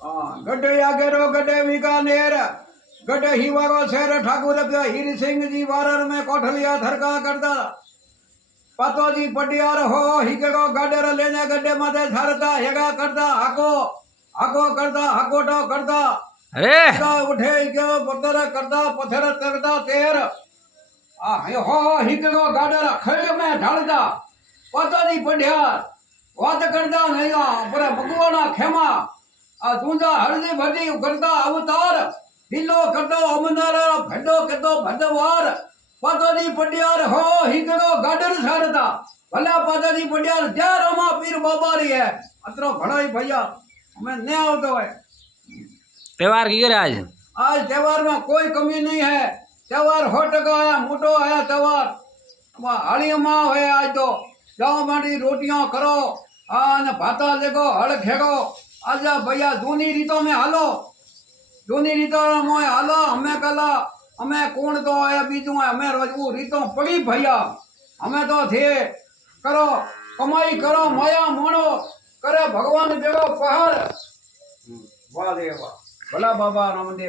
गढ़े आगेरो गढ़े बीकानेर गढ़े हिवारो शेर ठाकुर हीर सिंह जी वारर में कोठलिया थरका करता पतो जी पटियार हो हिकेरो गढ़ेर लेने गढ़े मधे धरता हेगा करता हाको हाको करता हाकोटो करता अरे उठे क्यों पत्थर करता तेर हो हिकेरो गढ़ेर खेल में ढालता पतो जी पटियार વાત કરતા નૈયા પર ભગવાના ખેમા આ તુંજા હરદી ભજી કરતા અવતાર ઢીલો કરતો અમનારા ભડો કેતો ભડવાર પાતોજી પડિયાર હો હિકડો ગાડર સારતા ભલા પાતોજી પડિયાર જય રામા પીર બાબારી है અતરો ઘણાઈ ભૈયા અમે ને આવતો હોય त्योहार की करे आज त्योहार में कोई कमी नहीं है त्योहार 100% आया मोटो आया त्योहार हड़ी माँ है आज तो जाओ माटी रोटियां करो ने भाता देखो हड़ खेगो आजा भैया जूनी रीतों में हालो जूनी रीतों में हालो हमें कला हमें कौन तो आया बीजू है हमें रोज वो रीतों पड़ी भैया हमें तो थे करो कमाई करो माया मोनो करे भगवान देखो पहाड़ वाह देवा भला बाबा रामदेव।